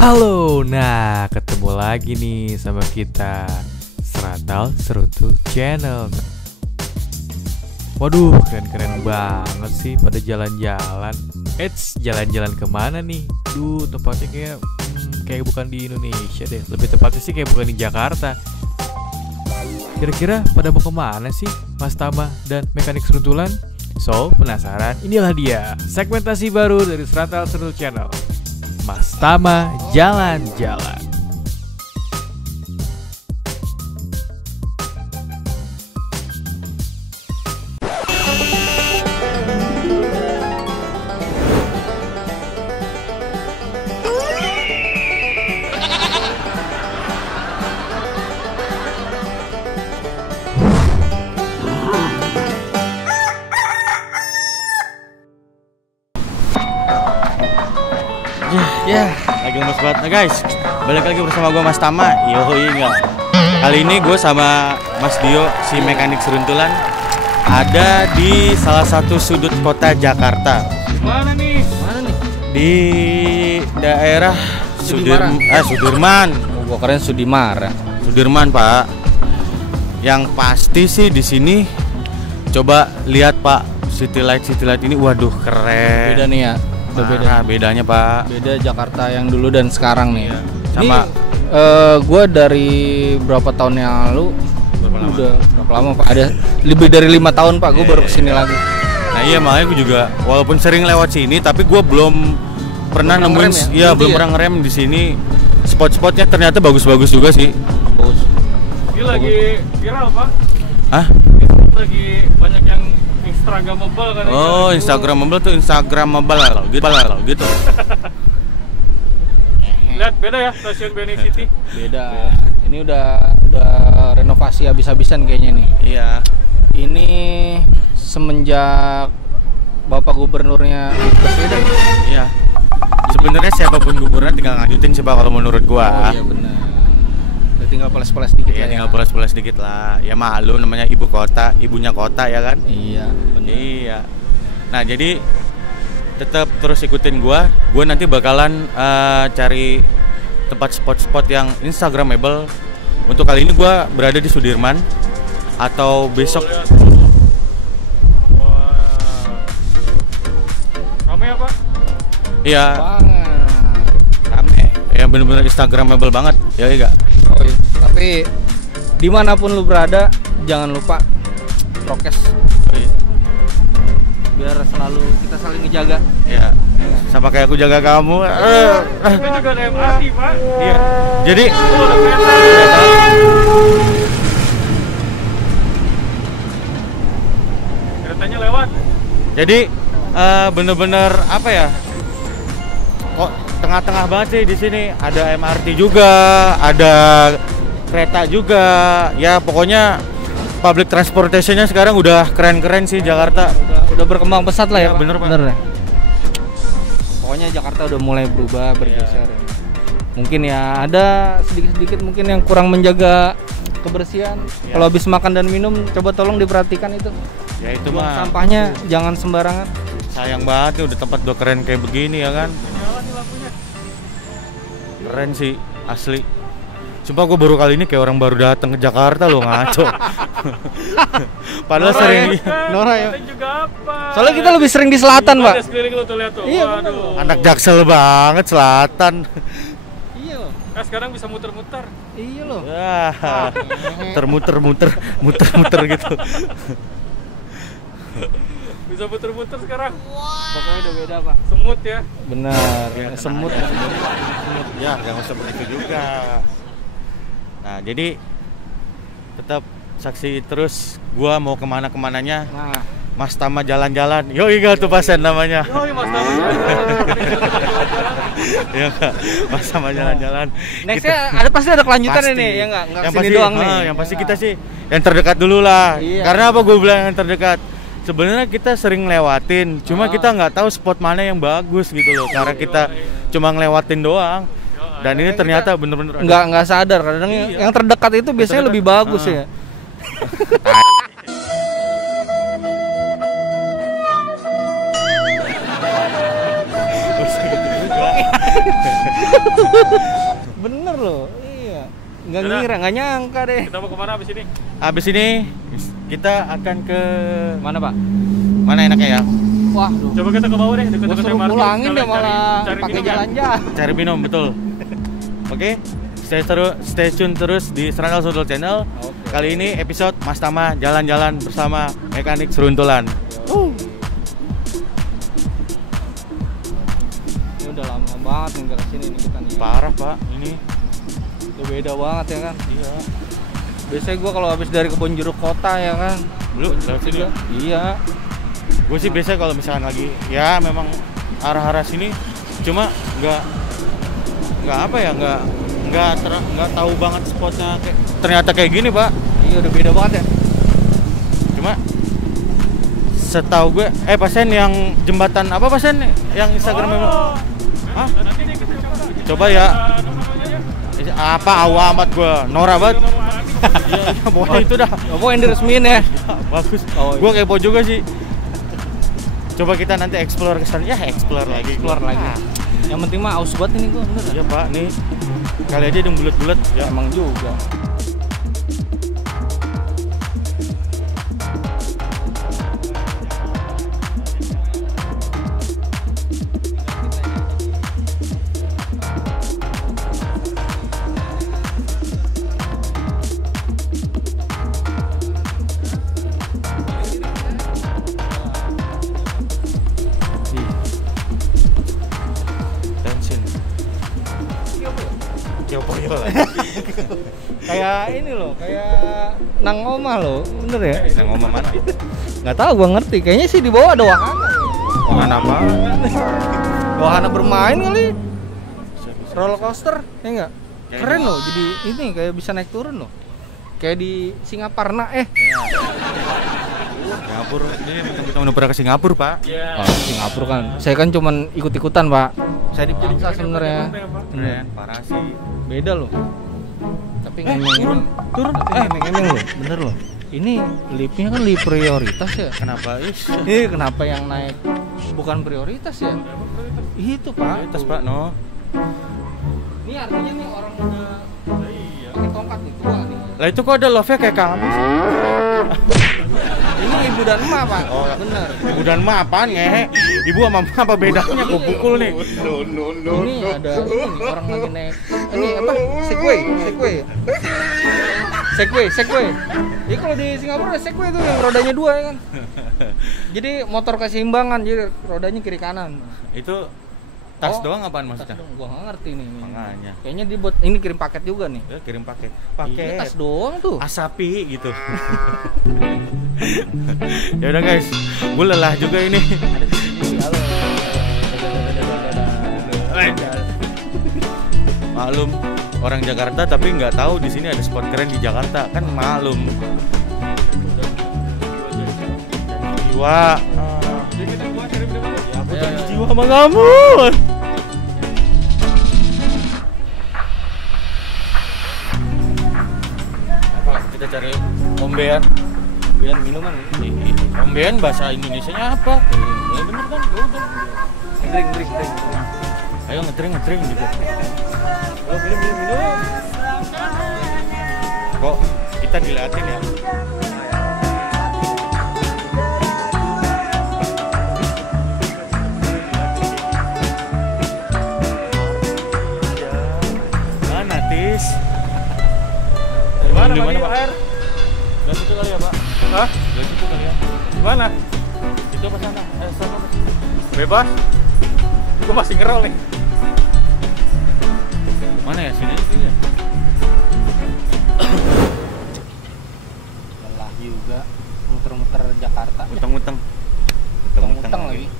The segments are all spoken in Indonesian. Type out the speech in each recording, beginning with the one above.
Halo, nah ketemu lagi nih sama kita Seratal Seruntuh Channel. Waduh, keren-keren banget sih pada jalan-jalan. Jalan-jalan kemana nih? Tempatnya kayak bukan di Indonesia deh. Lebih tepatnya sih kayak bukan di Jakarta. Kira-kira pada mau kemana sih Mas Tama dan Mekanik Seruntulan? So, penasaran? Inilah dia segmentasi baru dari Seratal Seruntuh Channel, Mas Tama Jalan-Jalan. Ya, lagi lemes banget nah guys. Balik lagi bersama gue Mas Tama. Enggak. Kali ini gue sama Mas Dio, si Mekanik Seruntulan, ada di salah satu sudut kota Jakarta. Mana nih? Di daerah Sudirman. Gua keren Sudimara. Sudirman, Pak. Yang pasti sih di sini coba lihat, Pak. City light ini waduh keren. Beda nih ya. Beda. Bedanya, Pak. Beda Jakarta yang dulu dan sekarang nih. Iya. Sama gue dari berapa tahun yang lalu udah berapa lama Pak? Ada lebih dari 5 tahun Pak. Gue baru kesini lagi. Nah iya, makanya gue juga walaupun sering lewat sini tapi gue belum pernah nemuin belum pernah ngerem di sini. Spot-spotnya ternyata bagus-bagus juga sih. Bagus. Ini lagi viral, Pak. Hah? Lagi banyak yang Instagramable kan. Oh, Instagramable tuh Instagramable gitu. Lihat beda ya stasiun Beni City. Beda. Ini udah renovasi habis-habisan kayaknya nih. Iya. Ini semenjak Bapak Gubernurnya Baswedan. Iya. Sebenarnya siapapun gubernur tinggal ngajutin sih Pak kalau menurut gua. Oh, iya benar. Udah tinggal peles-peles dikit Iya, lah. tinggal pelas-pelas dikit lah. Ya malu namanya ibu kota, ibunya kota ya kan? Iya. Bener. Iya. Nah, jadi tetap terus ikutin gua. Gua nanti bakalan cari tempat spot-spot yang instagramable. Untuk kali ini gua berada di Sudirman atau besok. Rame ya, Pak? Iya, Banget. rame. Ya bener-bener instagramable banget. Ya enggak? Oh iya. Tapi dimanapun lu berada, jangan lupa prokes. Biar selalu kita saling ngejaga. Ya. Sama kayak aku jaga kamu. Ini juga ada MRT, Pak. Iya. Jadi keretanya lewat. Jadi bener-bener apa ya? Kok tengah-tengah banget sih di sini. Ada MRT juga, ada kereta juga. Ya pokoknya public transportation-nya sekarang udah keren-keren sih Jakarta. Udah berkembang pesat lah ya, Iya, Pak. bener, Pak. Ya? Pokoknya Jakarta udah mulai berubah, bergeser. Iya. Mungkin ya ada sedikit-sedikit mungkin yang kurang menjaga kebersihan. Iya. Kalau habis makan dan minum, coba tolong diperhatikan itu. Ya itu Buang mah sampahnya jangan sembarangan. sayang banget nih udah tempat udah keren kayak begini ya kan. Nyala nih lampunya. Keren sih asli. Sumpah gue baru kali ini kayak orang baru datang ke Jakarta loh, ngaco. Padahal sering Nora ya. Kita juga apa? Soalnya kita lebih sering di selatan, Pak. Ada sekeliling lu tuh lihat tuh. Iya, Waduh. anak Jaksel banget selatan. Iya loh. Nah, sekarang bisa muter-muter. Iya loh. Wah, muter-muter gitu. Bisa muter-muter sekarang. Pokoknya udah beda, Pak. Semut ya. Benar. Ya, Semut. Ya, jangan seperti itu juga. Nah, jadi tetap saksi terus gua mau kemana-kemananya. Nah, Mas Tama Jalan-Jalan. Yoi gak tuh pasen namanya? Yoi, Mas Tama. Iya enggak? Mas Tama Jalan-Jalan. nextnya ada pasti ada kelanjutan Pasti. ini ya nggak Yang kesini pasti doang nih. yang pasti kita sih yang terdekat dulu lah. Iya. Karena apa gue bilang yang terdekat? Sebenarnya kita sering lewatin, cuma kita nggak tahu spot mana yang bagus gitu loh. Karena kita cuma ngelewatin doang. Dan ini ternyata bener-bener nggak sadar kadang Iya. yang terdekat itu biasanya Terdekat. lebih bagus ya. Bener loh. Iya. Nggak Yaudah. ngira, nggak nyangka deh. Kita mau kemana abis ini? Habis ini kita akan ke Mana Pak? mana enaknya ya? Wah, duh. Coba kita ke bawah deh, Gua deket-deket suruh MRT. pulangin Sekalian dia malah cari pakai minum ya. jalan-jalan. Cari minum betul. Oke, stay tune terus di Serangkal Sundul Channel. Oke. Kali ini episode Mas Tama jalan-jalan bersama mekanik seruntulan. Ini udah lama banget nih ke sini nih kita nih. Parah Pak, ini. Udah beda banget ya kan. Iya. Biasanya gua kalau habis dari Kebon Jeruk kota ya kan. Lu lewat sini ya? Iya. Gue sih biasa kalau misalkan lagi ya memang arah-arah sini, cuma nggak apa ya nggak tahu banget spotnya ternyata kayak gini Pak. Iya udah beda banget ya. Cuma setahu gue pasien yang jembatan apa pasien yang Instagramnya Hah? Coba ya apa awamat gue Nora banget. Iya pokoknya itu dah. Apa yang diresmiin ya? Bagus. Oh, iya. Gue kepo juga sih. Coba kita nanti explore ke sana. Ya explore lagi. Explore lagi. Yang penting mah aus banget ini gua bener. Iya Pak, nih kali aja yang bulat-bulat ya. Emang juga. Tensin. Kyo lah. Kayak ini loh, kayak nang omah loh, bener ya? Yang ngomong mana? Nggak tahu, gua ngerti. Kayaknya sih di bawah ada wahana. Wahana apa? Wahana bermain kali. Roller coaster, ya enggak? Keren loh, jadi ini kayak bisa naik turun loh. Kayak di Singaparna Singapura. Ini kita udah pernah ke Singapura Pak. Oh, Singapura kan. Saya kan cuman ikut-ikutan, Pak. Saya dipaksa sebenarnya. Keren, parah sih. Beda loh. Tapi ngemeng-ngemeng. Turun. Tapi ngemeng-ngemeng loh, bener loh. Ini liftnya kan lift prioritas ya. Kenapa? Ish. Kenapa yang naik bukan prioritas ya? Itu Pak. Prioritas Pak, no. Ini artinya nih orang udah pakai tongkat nih, tua nih. Lah itu kok ada love-nya kayak kamu sih? Ini ibu dan emak Pak. Oh, bener. Ibu dan emak apaan ngehe? Ibu sama emak apa bedanya? Gue pukul nih. Ini ada ini orang lagi naik. Ini apa? Segway. Jadi kalau di Singapura ada Segway tuh yang rodanya 2 ya kan. Jadi motor keseimbangan, jadi rodanya kiri kanan. Itu tas Oh, doang apaan maksudnya? Tas dong, gua nggak ngerti nih. Makanya. Kayaknya dibuat ini kirim paket juga nih. Ya, kirim paket. Iya, tas doang tuh. Asapi gitu. Ya udah guys, gue lelah juga ini. Maklum orang Jakarta tapi nggak tahu di sini ada spot keren di Jakarta kan maklum. Jiwa. Aku jadi jiwa sama kamu. Apa kita cari ombean? Biar minuman. Ombean bahasa Indonesianya apa? Ya bener kan? Ya udah. Drink. Ayo ngetring gitu. Oh, minum. Kok kita diliatin ya? Mana Tis? Mana Di mana, Pak Pak? air? Dari situ kali ya Pak? Hah? Dari situ kali ya? Mana? Itu apa sana? Sana Pak. Bebas? Gua masih ngerol nih. Mana ya? Sini ya? Lelah juga muter-muter Jakarta. Utang-utang lagi.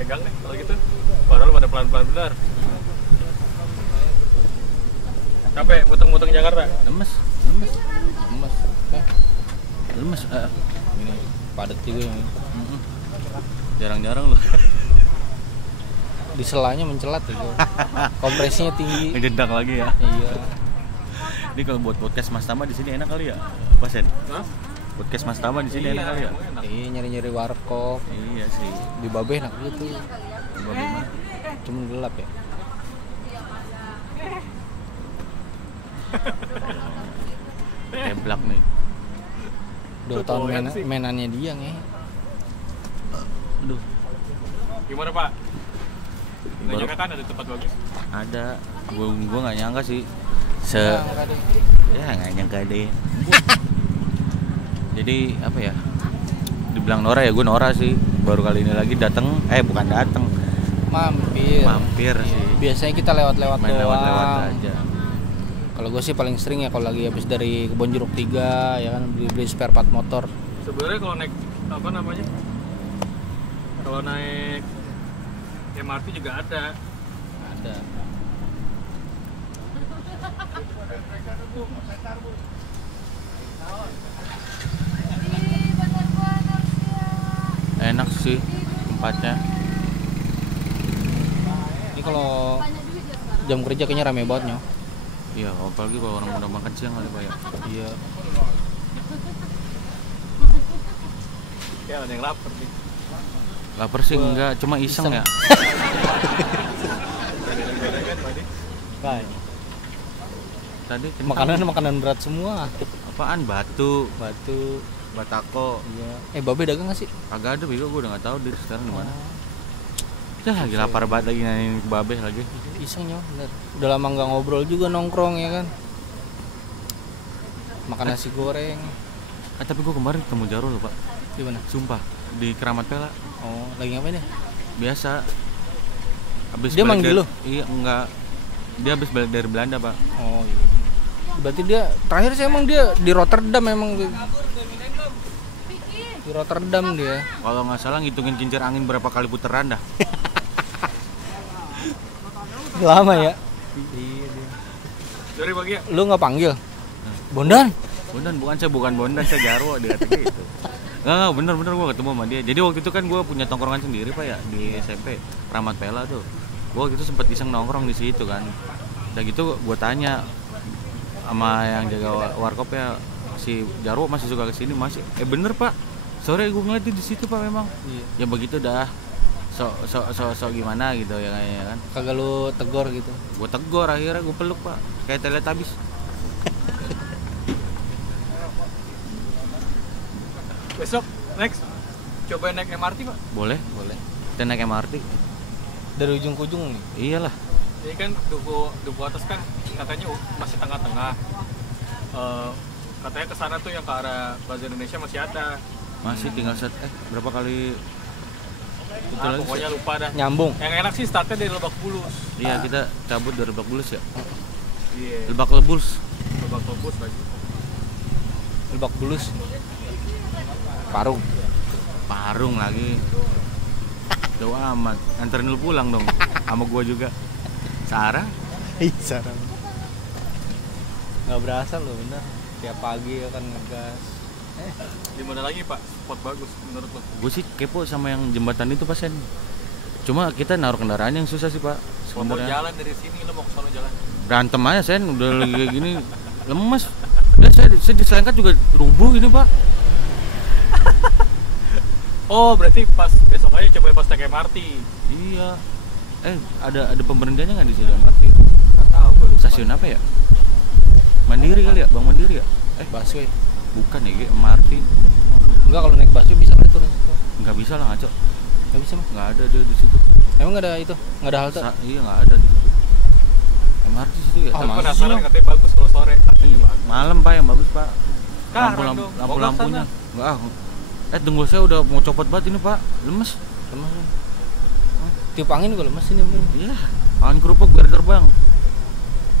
Pegang deh kalau gitu. Padahal pada pelan-pelan benar. Capek muteng-muteng Jakarta. Lemes. Lemes. Ini padat juga ini. Jarang-jarang loh. Di selanya mencelat itu. Kompresinya tinggi. Ngedendang lagi ya. Iya. Ini kalau buat podcast Mas Tama di sini enak kali ya? Pasen. Hah? Podcast Mas Tama di sini enak kali ya? Iya, nyari-nyari warkop. Iya sih. Di Babeh enak gitu. Cuman gelap ya. Teblak nih. 2 tahun mainannya dia nih. Aduh. Gimana Pak? Nggak Baru- nyangka kan ada tempat bagus? Ada. Gua nggak nyangka sih. Ya nggak nyangka deh. Jadi apa ya? Dibilang Nora ya, gue Nora sih. Baru kali ini lagi datang. Bukan datang. Mampir sih. Biasanya kita lewat-lewat Main doang. lewat-lewat aja. Kalau gue sih paling sering ya kalau lagi habis dari Kebon Jeruk 3 ya kan beli spare part motor. Sebenarnya kalau naik apa namanya? Kalau naik MRT juga ada. Ada. Enak sih tempatnya. Ini kalau jam kerja kayaknya rame banget nyo. Iya, apalagi kalau orang udah makan siang kali Pak ya. Iya. Ya ada yang lapar nih. Lapar sih enggak, cuma iseng ya. Kan. Tadi kentang. Makanan berat semua. Apaan? Batu, Batu. batako. Iya. Babe dagang nggak sih? Kagak ada bego, gue udah nggak tahu deh sekarang di mana. Lagi lapar banget lagi nanyain ke Babe lagi. Iseng nyo, bener. Udah lama nggak ngobrol juga nongkrong ya kan. Makan nasi goreng. Tapi gue kemarin ketemu Jarwo loh Pak. Di mana? Sumpah, di Keramat Pela. Oh, lagi ngapain ya? Biasa. Abis Dia balik manggil dari- lo? Iya, enggak. Dia habis balik dari Belanda Pak. Oh iya. Berarti dia terakhir sih emang dia di Rotterdam emang. Di Rotterdam dia. Kalau nggak salah ngitungin kincir angin berapa kali puteran dah. Lama ya? Iya dia. Dari pagi ya? Lu nggak panggil? Bondan? Bukan Bondan, saya Jarwo dia kata gitu. Enggak, bener gue ketemu sama dia. Jadi waktu itu kan gue punya tongkrongan sendiri Pak ya di SMP Keramat Pela tuh. Gue waktu itu sempet iseng nongkrong di situ kan. Udah gitu gue tanya sama yang jaga warkop ya, si Jarwo masih suka kesini masih. Bener Pak. Sore gue ngeliat dia di situ Pak memang. Iya. Ya begitu dah. So gimana gitu ya kayaknya kan. Kagak lu tegor gitu. Gue tegur akhirnya gue peluk Pak. Kayak Teletubbies. Besok next coba naik MRT Pak. Boleh. Kita naik MRT. Dari ujung ke ujung nih. Iyalah. Ini kan duku atas kan katanya masih tengah-tengah. Katanya kesana tuh yang ke arah Plaza Indonesia masih ada. Masih tinggal berapa kali itu lagi Pokoknya lupa dah. Nyambung. Yang enak sih startnya dari Lebak Bulus. Iya, kita cabut dari Lebak Bulus ya. Iya. Lebak Lebus. Lebak Bulus lagi. Lebak Bulus. Parung lagi. Jauh amat. Anterin lu pulang dong. Sama gua juga. Sarah? Sarang. Nggak berasa loh bener. Tiap pagi ya kan ngegas. Di mana lagi Pak? Spot bagus menurut lo? Gue sih kepo sama yang jembatan itu Pak Sen. Cuma kita naruh kendaraan yang susah sih Pak. Mau Sebenarnya. jalan dari sini lo mau ke sana jalan. Berantem aja Sen, udah lagi kayak gini lemes. Ya saya diselengkat juga rubuh ini Pak. Oh berarti pas besok aja coba pas naik MRT. Iya. Ada pemberhentiannya nggak di sini MRT? Nggak tahu gue lupa. Stasiun apa ya? Mandiri kali ya, Bang Mandiri ya? Busway. Bukan ya, MRT. Enggak, kalau naik busway bisa kali turun situ. Nggak bisa lah ngaco. Nggak bisa mah. Nggak ada dia di situ. Emang nggak ada itu? Nggak ada halte? Iya nggak ada di situ. MRT situ ya. Oh, Tapi masa penasaran sih? katanya bagus kalau sore. Katanya bagus. Malam Pak yang bagus Pak. Sekarang dong, Lampu-lampunya. Nggak tunggu saya udah mau copot banget ini Pak. Lemes. Lemas kan? Tiup angin juga lemas ini mungkin. Iya. Angin kerupuk biar terbang.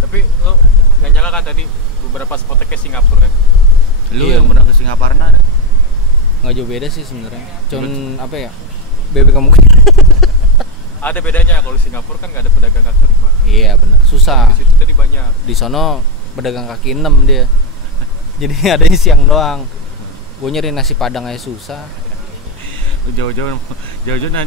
Tapi lo nggak nyala kan tadi beberapa spotnya kayak Singapura kan? Lu Iya. yang pernah ke Singapura ada? Nggak jauh beda sih sebenarnya. Cuman apa ya? Bebek kamu. Ada bedanya kalau di Singapura kan nggak ada pedagang kaki lima. Iya benar. Susah. Di situ tadi banyak. Di sono pedagang kaki 6 dia. Jadi adanya siang doang. Gue nyari nasi padang aja susah. Lu jauh-jauh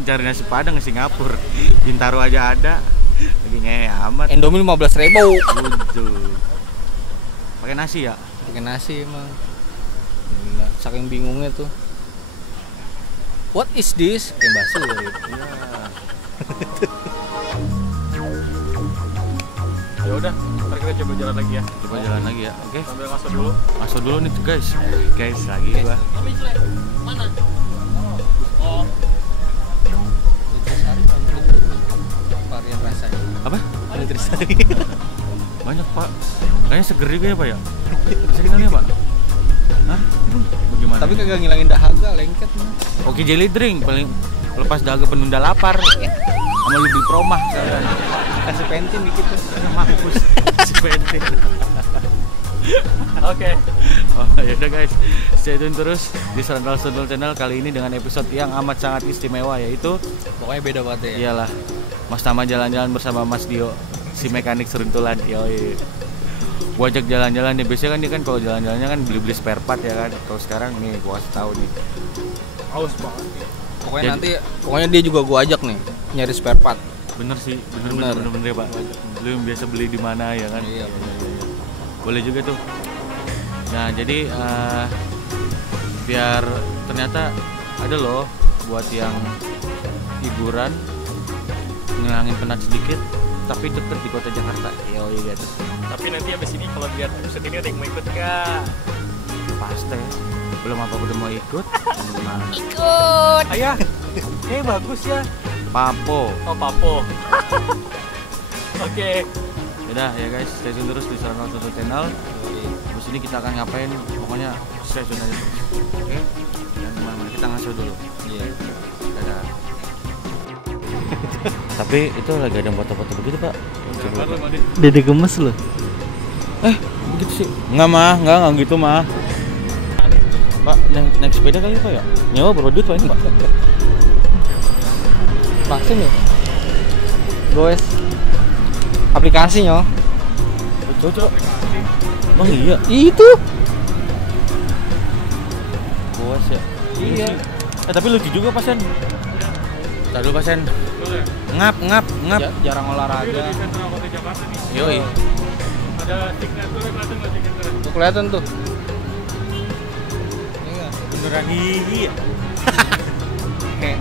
cari nasi padang ke Singapura. Bintaro aja ada. Lagi ngehe amat. Indomie 15.000. Waduh. Pakai nasi ya? Pakai nasi emang. Gila, saking bingungnya tuh. What is this? Kayak bakso ya. Ya udah, ntar kita coba jalan lagi ya. Coba jalan lagi ya. Oke. Sambil ngaso dulu. Masuk dulu nih guys. Guys, lagi gua. Mana? Varian rasanya. Apa? Nutrisari. Banyak, Pak. Kayaknya seger juga ya, Pak ya? Seringan ya, Pak? Hah? Bagaimana? Tapi kagak ngilangin dahaga, lengket mah. Oke, jelly drink paling lepas dahaga penunda lapar. Sama lebih promah sekarang. Kasih pentin dikit tuh. Mampus. Si pentin. Oke. Oh, ya udah guys. Stay tune terus di Serandal Sundul Channel kali ini dengan episode yang amat sangat istimewa, yaitu Pokoknya beda banget ya. iyalah Mas Tama jalan-jalan bersama Mas Dio, si mekanik seruntulan. Yoi. Gua ajak jalan-jalan nih. Biasanya kan dia kan kalau jalan-jalannya kan beli-beli spare part ya kan. Kalau sekarang nih gua kasih tahu nih. Haus banget. Pokoknya Jadi- nanti pokoknya dia juga gua ajak nih nyari spare part. Bener sih, Bener. bener ya Pak. Lu yang biasa beli di mana ya kan? Iya benar. Boleh juga tuh. Nah jadi biar ternyata ada loh buat yang hiburan, ngilangin penat sedikit, tapi deket di kota Jakarta. Yoi gitu. Tapi nanti abis ini kalau lihat episode ini ada yang mau ikut nggak? Pasti. Belum apa udah mau ikut? Gimana? Ayah, kayak bagus ya. Papo. Oh, Papo. Oke. Yaudah ya guys, stay tune terus di Serandal Sundul Channel. Terus ini kita akan ngapain? Pokoknya stay tune aja terus. Oke? Dan kemana-mana kita ngaso dulu. Iya. Dadah. Tapi itu lagi ada foto-foto begitu Pak. Coba. Dede gemes loh. Begitu sih. Enggak gitu mah. Pak, naik sepeda kali Pak ya? Nyewa berapa duit Pak ini Pak? Vaksin ya? Goes. Aplikasinya. Coba. Emang iya? Itu. Puas ya? Iya. Tapi lucu juga Pasen. Tadi dulu Pasen. Ngap. Jarang olahraga. Sentra Kota Jakarta nih. Yoi. Ada signature kelihatan nggak signature? Tuh kelihatan tuh. Iya. Beneran hihi. Kayak